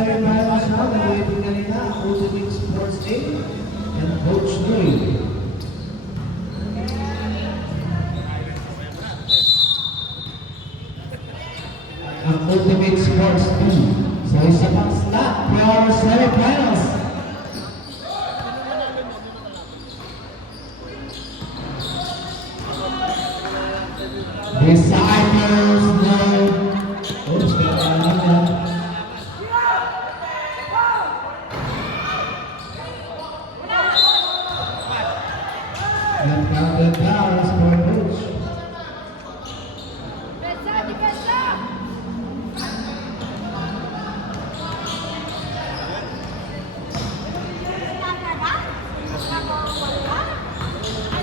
semifinals round, waiting kanina ang Ultimate Sports Team and Coach Louie. Ang Ultimate Sports Team sa isa pang slot for our semifinals. Disciples now. Oops, kinakalan niya. And counted down as for coach.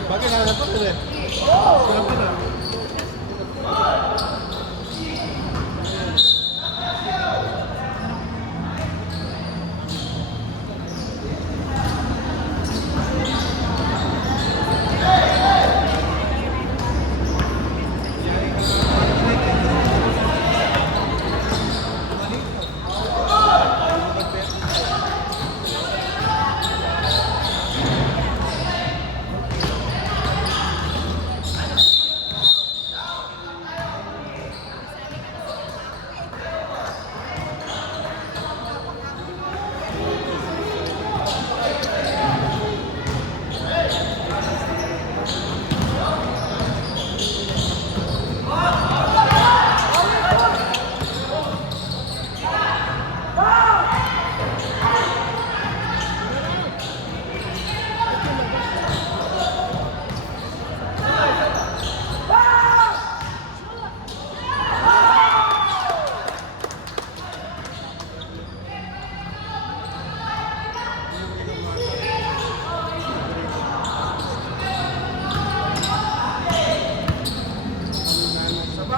Bakit na dapat ulit? Sinabi na.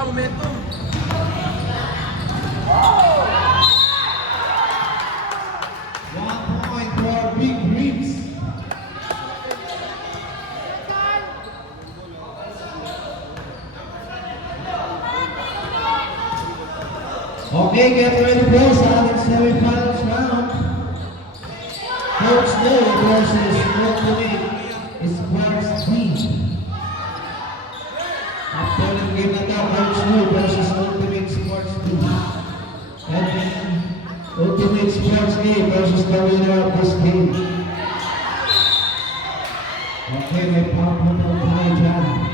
Momentum. One point for Big Greens. Okay, get ready po sa ating semifinals round. Coach Louie versus Ultimate Sports Team. After the game na daw, Coach Louie versus Ultimate Sports Team. And then, Ultimate Sports Team versus the winner of this game. Okay, may pang-punta tayo dyan.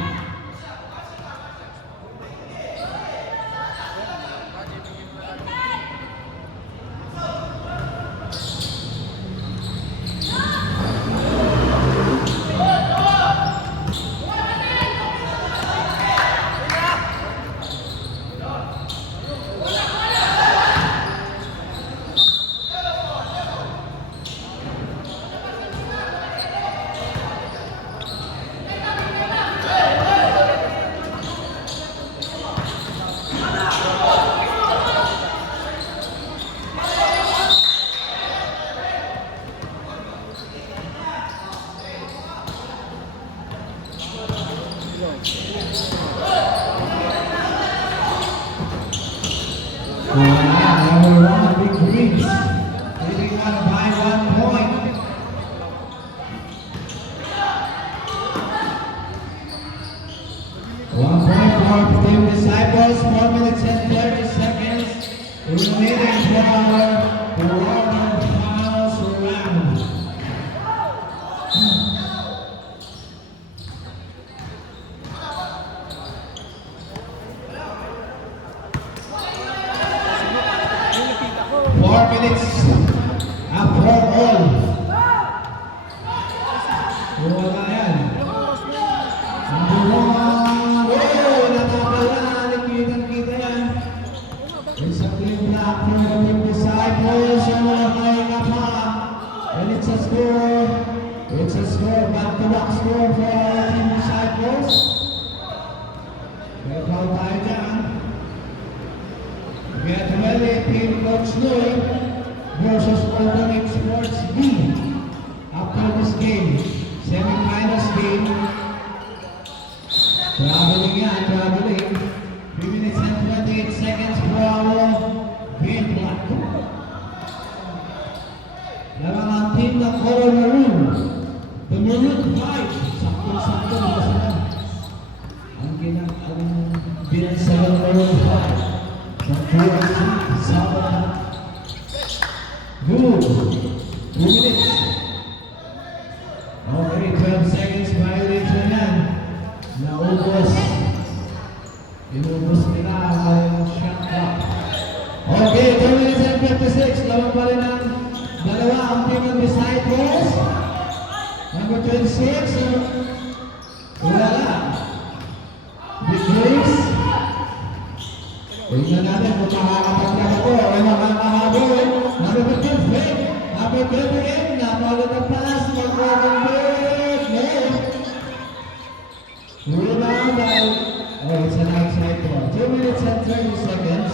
Number one, Big Greens, leading one by 1 point. One point for Team Disciples, 4 minutes and 30 seconds remaining for our quarterfinals round. After all. Wala yan. Nakakala, kita yan. It's a clean block for the Team Disciples. And it's a score. It's a score, back-to-back score for our Team Disciples. May call tayo dyan. Get ready, Team Coach Louie versus Ultimate Sports B. After this game, semi-finals game. Traveling yan, traveling. 3 minutes and 28 seconds per hour. Green black. Sama. Good. 2 minutes. Okay, 12 seconds violation yan. Naubos. Inubos nila ang kanilang shot clock. Okay, 2 minutes and 56. Laban pa rin ang dalawa ang team ng Disciples. Number 26. Wala lang. Big Grace. Tingnan natin kung makakapagkat ako o makakahabol. Number 15, Fred. Number 28, napagod ang pass. Mag-walking break. Rebound by, oh, it's an outside ball. 2 minutes and 30 seconds.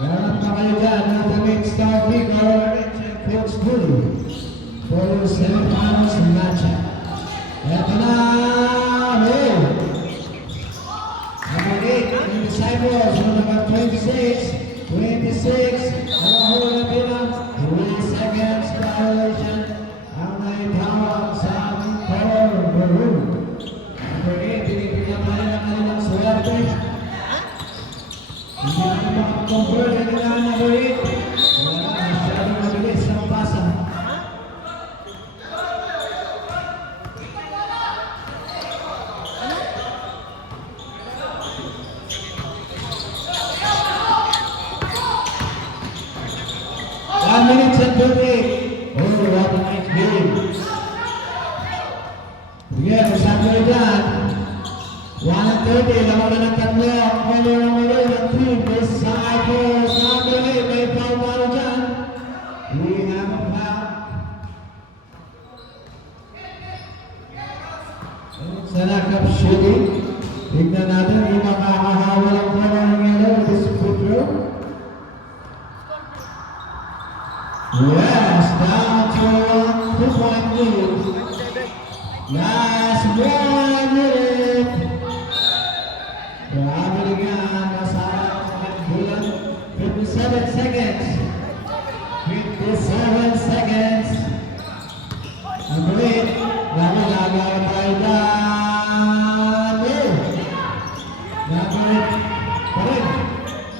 Meron pa kayo dyan, ultimate star big orange and Coach Blue for your semifinals matchup. Eto na, hey! Number 8, yung Disciples, number 26, 26, ang huli na bilang, 3 seconds violation, ang naitawag sa aming power room. Number 8, pinipigyan pa rin ang kanilang swerte. Hindi na makapag-convert, hindi na number 8. Wala, masyadong mabilis ang pasa. Minutes and 28. Oh, what a nice game. Sige, masyado rin dyan. 1 and 30, laman na ng tatlo. Ang pwede ng ulit ng team. Disciples, number 8. May foul pa rin dyan. We have a foul. Sa nakap shooting. Tignan natin yung makakahawal ang pala ng yellow. This is free throw. Yes, down to 2-point lead. Last 1 minute. Grabe nga, nasarap ang bulan. 57 seconds. 57 seconds. Ang bulit, nagagawa tayo dami. Nagagawa pa rin.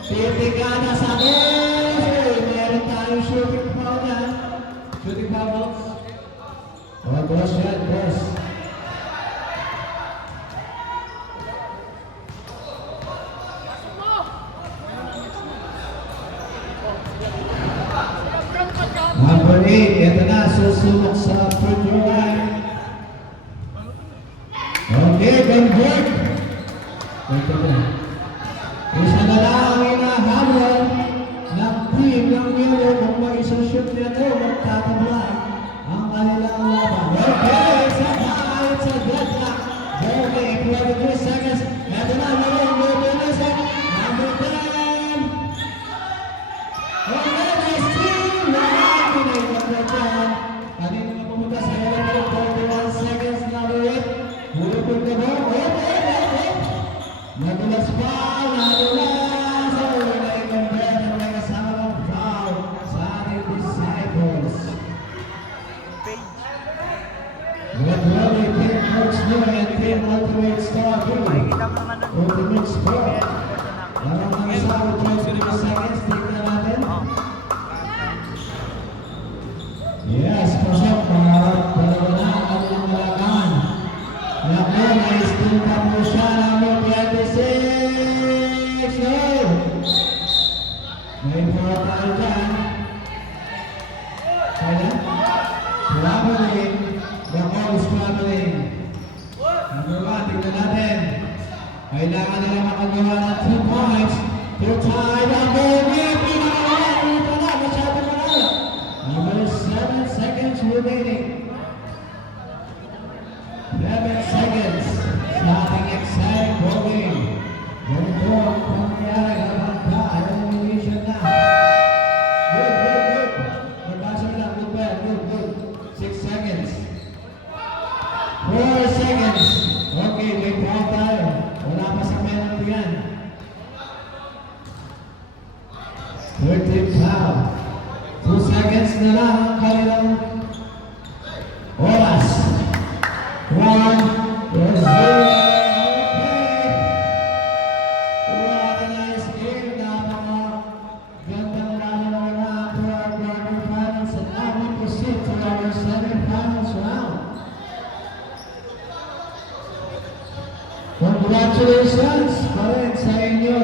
Titigana sa akin. Meron tayong shooting foul yan. Shooting foul. Oh, boss yan, boss. Number 8, ito na, susunod sa free throw line. Okay, convert. Ito na. Isa na lang ang inahamon ng team ng Milo kung may isang shoot nito, magtatabla ang kanilang laban. Okay, it's a tie, it's a deadlock. Okay, 23 seconds. Ito na, Milo, number 10. Okay, nice team. Kanina na pumunta sa Hero, 41 seconds na ulit. Hulupin ka ba? Okay. Nadulas pa, nadulas. Wala na yung better na kasama ng foul sa ating Disciples. Gradually, Team Coach New and Team Ultimate Star Blue. Ultimate Sport. Larang ng isa, 23 seconds. Tignan natin. Yes, pasok. Pangarap, dalawa na ang kanilang malakan. Naku, may steal pa po siya. Number 26. No! May foul tayo dyan. Kaya? Traveling. The ball is traveling. Number 1, tignan natin. Kailangan nila makagawa ng 2 points. To tie the game. Pinakagawa. Ito na, masyado pa na. Number 7 seconds remaining. 11 seconds. Sa ating exciting ball game. Ganito ang pangyayari habang ka. Elimination na. Good. Magbasa na. Good pa. Good. 6 seconds. 4 seconds. Okay, may foul tayo. Wala pa sa penalty yan. 13 foul. 2 seconds na lang ang kanilang oras. 1, 0. Okay. What a nice game. Napaka Congratulations pa rin sa inyo.